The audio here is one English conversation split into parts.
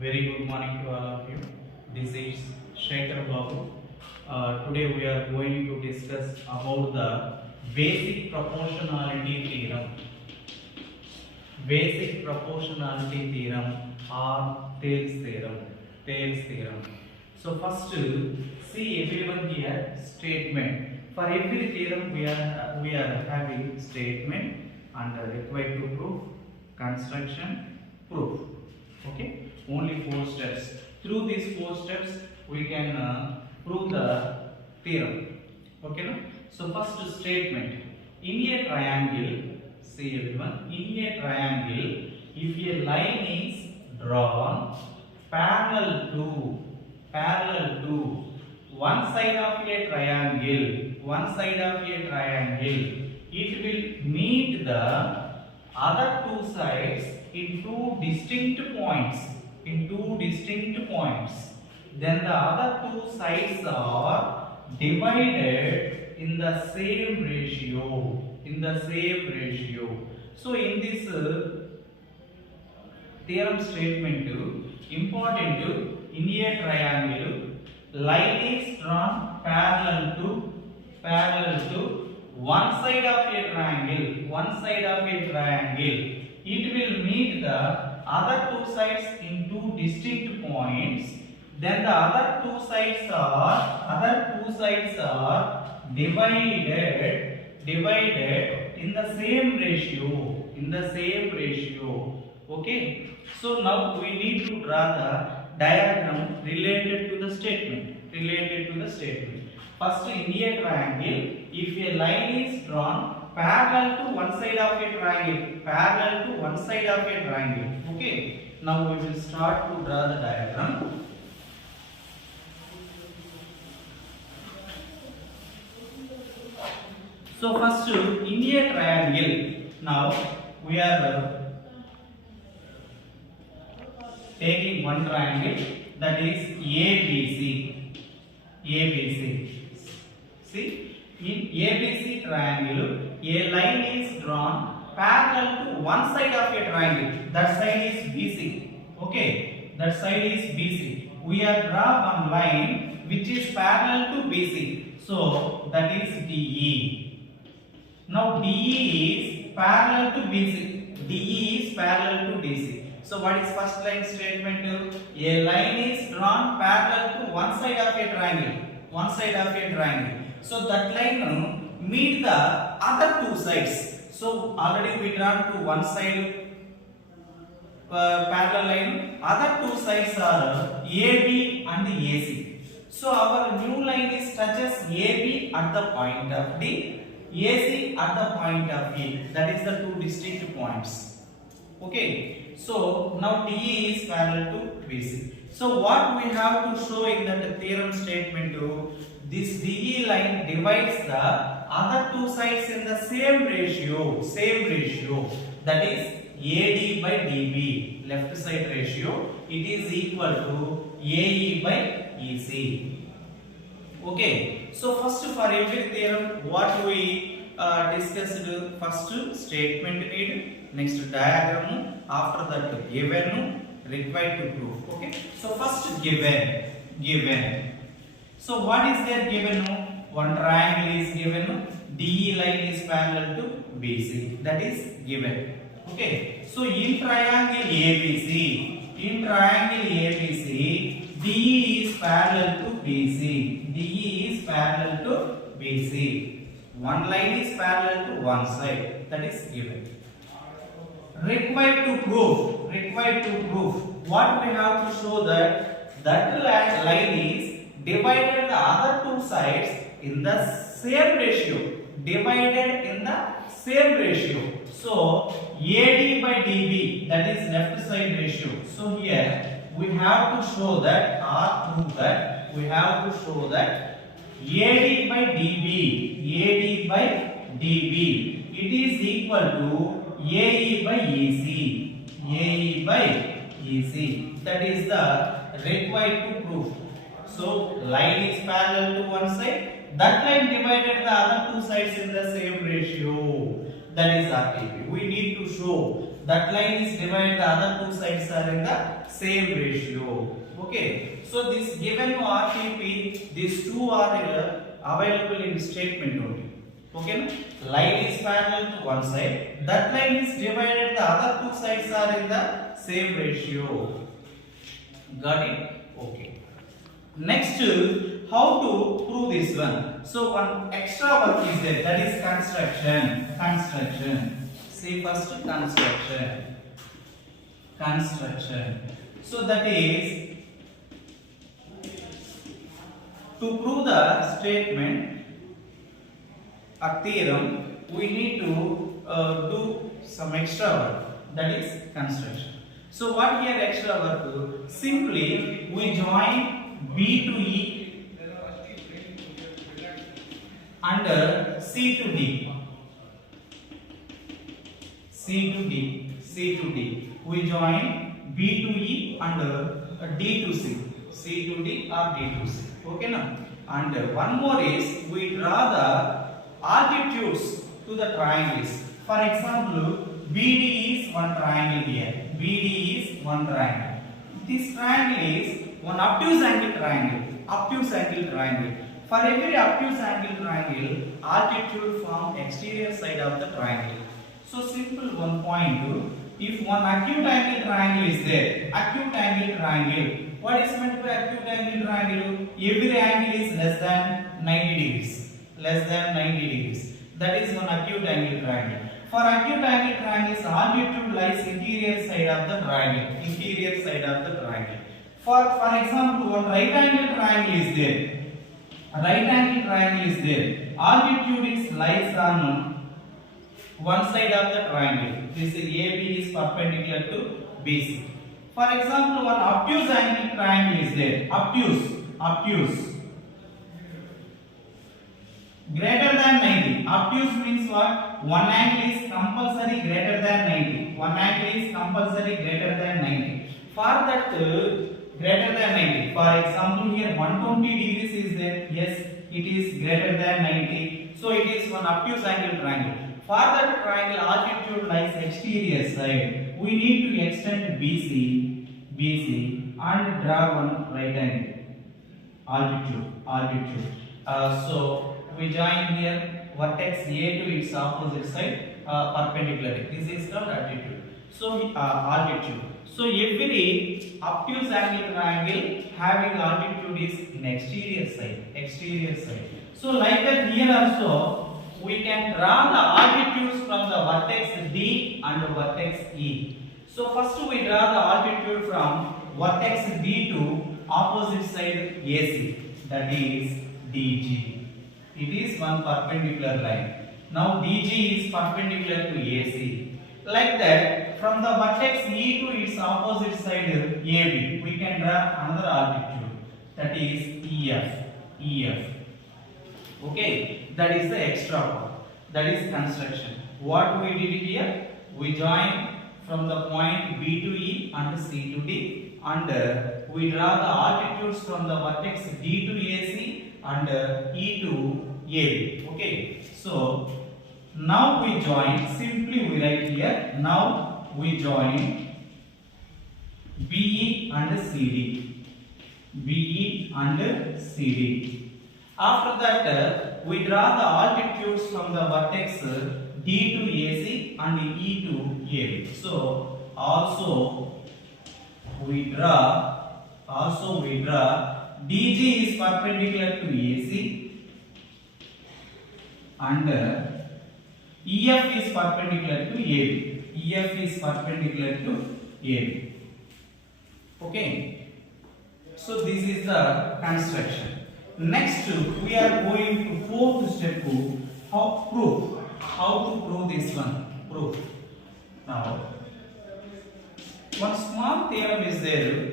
Very good morning to all of you. This is Shekhar Babu. Today we are going to discuss about the basic proportionality theorem. Basic proportionality theorem or Thales theorem. Thales theorem. So first, see everyone here statement. For every theorem we are having statement and required to prove, construction, proof. Okay, only 4 steps. Through these 4 steps we can prove the theorem. Okay, no? So first statement, in a triangle, see everyone, in a triangle, if a line is drawn parallel to one side of a triangle, it will meet the other two sides in two distinct points. Then the other two sides are divided in the same ratio. So in this theorem statement, important, in a triangle, line is drawn parallel to one side of a triangle. It will meet the other two sides in two distinct points. Then the other two sides are divided in the same ratio. Okay. So now we need to draw the diagram related to the statement. First, in a triangle, if a line is drawn parallel to one side of a triangle, okay. Now we will start to draw the diagram. So first, in a triangle, now we are taking one triangle, that is ABC. See, in ABC triangle, a line is drawn parallel to one side of a triangle. That side is BC. Okay, that side is BC. We are draw one line which is parallel to BC. So that is DE. Now DE is parallel to BC. DE is parallel to DC. So what is first line statement? A line is drawn parallel to one side of a triangle. So that line meet the other two sides. So already we drawn to one side parallel line. Other two sides are AB and AC. So our new line is touches AB at the point of D, AC at the point of E. That is the two distinct points. Okay. So now DE is parallel to BC. So what we have to show in that theorem statement, this DE line divides the other two sides in the same ratio. That is AD by DB, left side ratio. It is equal to AE by EC. Okay. So first, for every theorem, what we discussed, first statement need, next diagram, after that given, required to prove. Okay. So first given. So what is there given? One triangle is given. DE line is parallel to BC. That is given. Okay. So in triangle ABC, DE is parallel to BC. One line is parallel to one side. That is given. Required to prove. What we have to show that line is divided the other two sides in the same ratio. So AD by DB, that is left side ratio. So here we have to show that or prove that AD by DB, it is equal to AE by EC. That is the required to prove. So line is parallel to one side. That line divided the other two sides in the same ratio. That is RTP. We need to show that line is divided, the other two sides are in the same ratio. Okay, so this given RTP, these two are available in statement only. Okay, line is parallel to one side, that line is divided, the other two sides are in the same ratio. Got it? Okay. Next, how to prove this one? So one extra work is there, that is construction. See first construction. So that is to prove the statement or theorem, we need to do some extra work, that is construction. So what here extra work? Simply we join B to E and C to D. We join B to E and D to C. C to D or D to C. Okay now. And one more is we draw the altitudes to the triangles. For example, BD is one triangle here. BD is one triangle. This triangle is one obtuse angle triangle. For every obtuse angle triangle, altitude from exterior side of the triangle. So simple one point. If one acute angle triangle is there, what is meant by acute angle triangle? Every angle is less than 90 degrees. That is one acute angle triangle. For acute angle triangles, altitude lies interior side of the triangle. For example, one right angle triangle is there. Altitude lies on one side of the triangle. This is AB is perpendicular to BC. For example, one obtuse angle triangle is there. Obtuse. Greater than 90. Obtuse means what? One angle is compulsory greater than 90. For that greater than 90. For example, here 120 degrees is there. Yes, it is greater than 90. So it is one obtuse angle triangle. For that triangle, altitude lies exterior side. We need to extend BC and draw one right angle. Altitude. So we join here vertex A to its opposite side perpendicularly. This is called altitude. So altitude. So every obtuse angle triangle having altitude is in exterior side. So like that here also we can draw the altitudes from the vertex D and vertex E. So first we draw the altitude from vertex D to opposite side AC, that is DG. It is one perpendicular line. Now DG is perpendicular to AC. Like that, from the vertex E to its opposite side AB, we can draw another altitude, that is EF. Okay, that is the extra part. That is construction. What we did here, we join from the point B to E and C to D, and we draw the altitudes from the vertex D to AC and E to AB. Okay, so now we join, simply we write here, now we join BE and CD. After that, we draw the altitudes from the vertex D to AC and E to AB. So also we draw DG is perpendicular to AC and EF is perpendicular to AB. Okay. So this is the construction. Next, we are going to fourth step to how to prove this one. Now, one small theorem is there.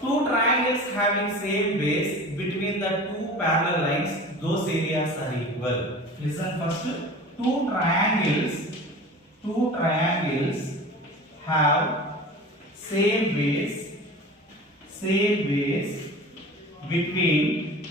Two triangles having same base, between the two parallel lines, those areas are equal. Listen first. Two triangles have same base between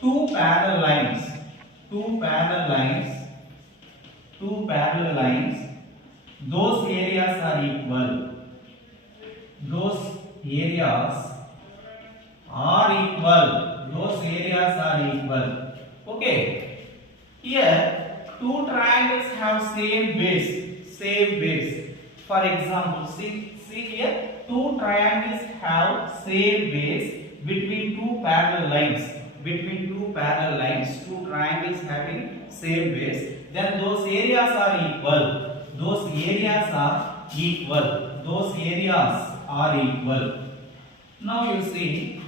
two parallel lines two parallel lines, those areas are equal. Those areas are equal. Those areas are equal. Okay. Here, two triangles have same base. Same base. For example, see here, two triangles have same base between two parallel lines. Between two parallel lines, two triangles having same base. Then those areas are equal. Those areas are equal. Those areas are equal. Now you see,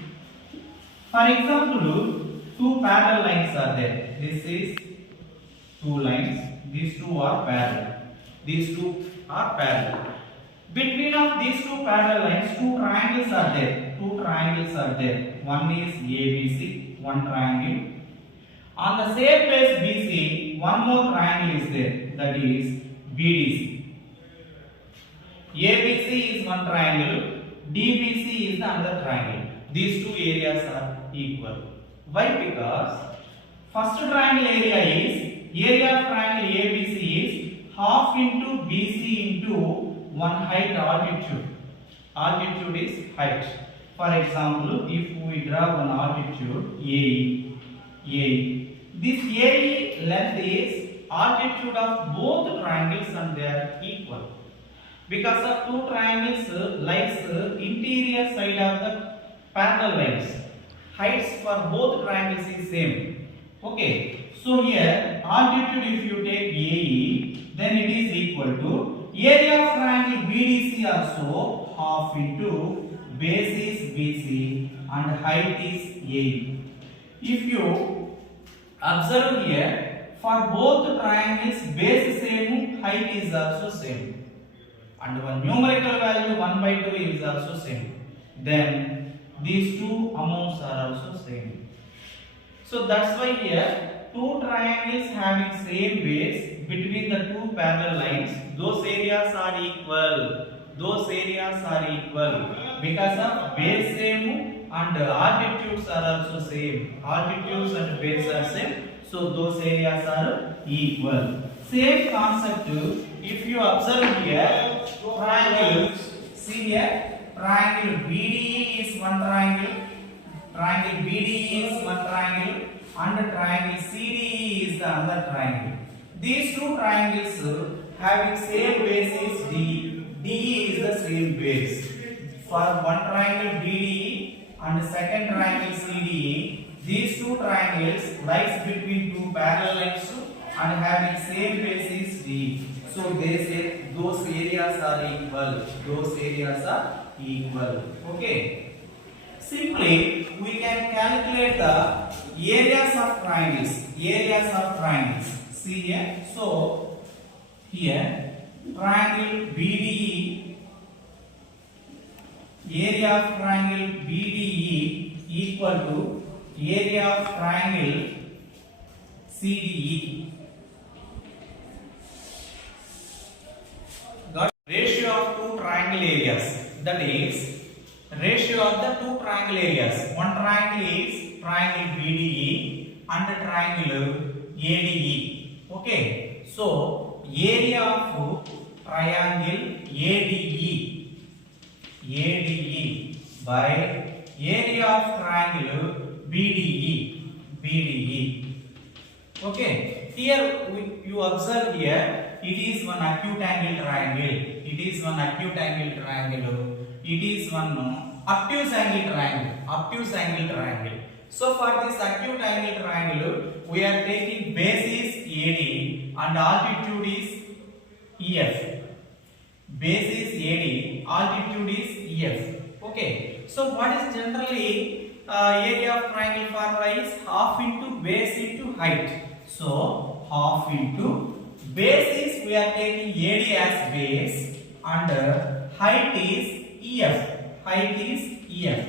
for example, two parallel lines are there. This is two lines. These two are parallel. These two are parallel. Between of these two parallel lines, two triangles are there. Two triangles are there. One is ABC, one triangle. On the same base BC, one more triangle is there. That is BDC. ABC is one triangle. DBC is the another triangle. These two areas are equal. Why? Because first triangle area of triangle ABC is half into BC into one height altitude. Altitude is height. For example, if we draw one altitude AE, this AE length is altitude of both triangles and they are equal. Because of two triangles lies interior side of the parallel lines. Heights for both triangles is same. Okay. So here altitude if you take AE, then it is equal to area of triangle BDC also half into base is BC and height is AE. If you observe here, for both triangles base same, height is also same. And one numerical value 1/2 is also same. Then these two amounts are also same. So that's why here two triangles having same base between the two parallel lines, those areas are equal. Those areas are equal because of base same and altitudes are also same. Altitudes and base are same. So those areas are equal. Same concept if you observe here, triangle, see here, triangle BDE is one triangle, triangle BDE is one triangle, and triangle CDE is the other triangle. These two triangles having same base is DE. DE is the same base. For one triangle BDE and second triangle CDE, these two triangles lies between two parallel lines and having same base is D. So they say those areas are equal. Those areas are equal. Okay. Simply we can calculate the areas of triangles. Areas of triangles. See here. So here triangle BDE, area of triangle BDE equal to area of triangle CDE. Got ratio of two triangle areas. That is ratio of the two triangle areas. One triangle is triangle BDE and the triangle ADE. Okay. So area of triangle ADE by area of triangle BDE. Okay. Here you observe here it is one acute angle triangle. It is one acute angle triangle. It is one obtuse angle triangle. Obtuse angle triangle. So for this acute angle triangle, we are taking base is AD and altitude is EF. Base is AD, altitude is EF. Okay. So what is generally area of triangle formula is half into base into height. So half into base is we are taking AD as base and height is EF. Height is EF.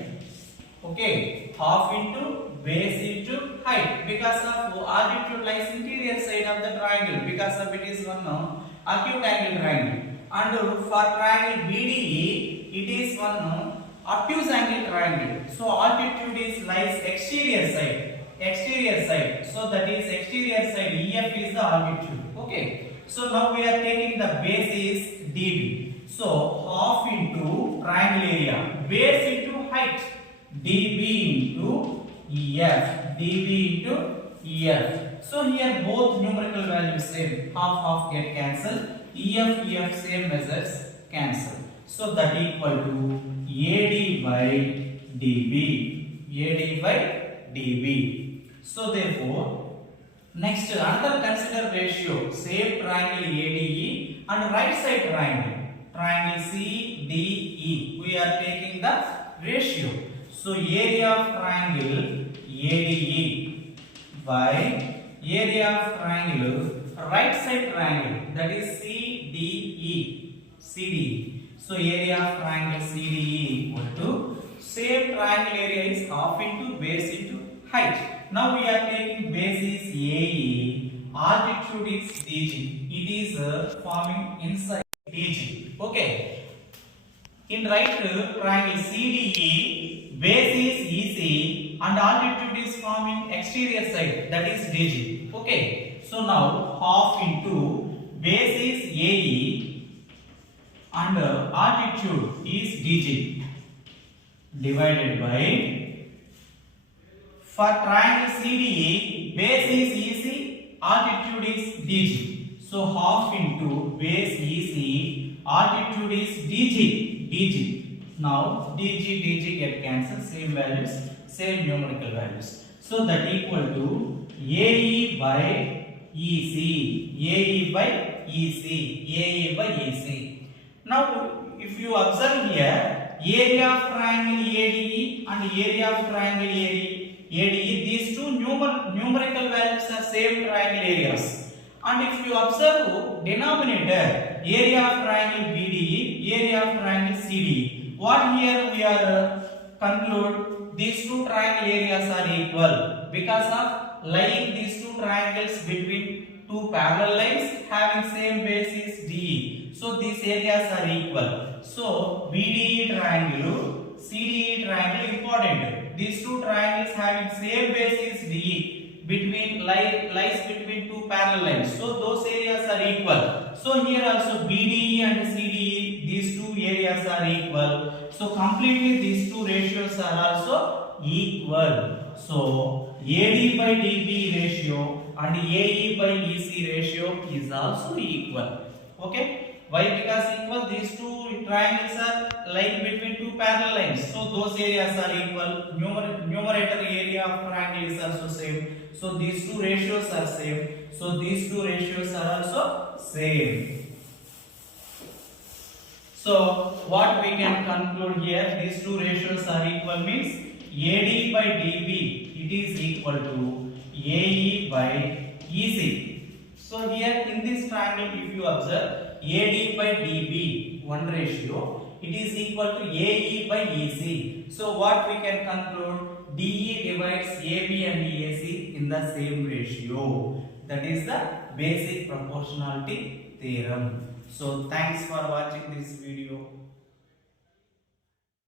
Okay. Half into base into height because of altitude lies interior side of the triangle because of it is one acute angle triangle. And for triangle BDE it is one obtuse angle triangle. So altitude is lies exterior side. Exterior side. So that is exterior side. EF is the altitude. Okay. So now we are taking the base is dB. So half into triangle area, base into height, dB into dB into So here both numerical values same, half get cancelled, EF same measures cancel. So that equal to AD by dB. So therefore, next another consider ratio, same triangle ADE and right side triangle CDE. We are taking the ratio. So area of triangle ADE by area of triangle right side triangle, that is CDE. So area of triangle CDE equal to same triangle area is half into base into height. Now we are taking base is AE, altitude is DG. It is forming inside DG. Okay. In right triangle CDE, base is EC and altitude is forming exterior side, that is DG. Okay. So now half into base is AE and altitude is DG divided by, for triangle CDE, base is EC, altitude is DG. So half into base EC, altitude is DG. Now DG get cancelled, same values, same numerical values. So that equal to AE by EC. Now if you observe here, area of triangle ADE and area of triangle ADE, these two numerical values are same triangle areas. And if you observe denominator, area of triangle BDE, area of triangle CDE, what here we are conclude, these two triangle areas are equal because of lying these two triangles between two parallel lines having same basis DE. So these areas are equal. So BDE triangle, CDE triangle important. These two triangles having same basis DE between lies between two parallel lines. So those areas are equal. So here also BDE and CDE, these two areas are equal. So completely these two ratios are also equal. So AD by DB ratio and AE by EC ratio is also equal. Okay. Why? Because equal, these two triangles are lying between two parallel lines. So those areas are equal. Numerator area of triangle is also same. So these two ratios are same. So these two ratios are also same. So what we can conclude here, these two ratios are equal means AD by DB, it is equal to AE by EC. So here in this triangle, if you observe, AD by DB, one ratio, it is equal to AE by EC. So what we can conclude, DE divides AB and AC in the same ratio. That is the basic proportionality theorem. So thanks for watching this video.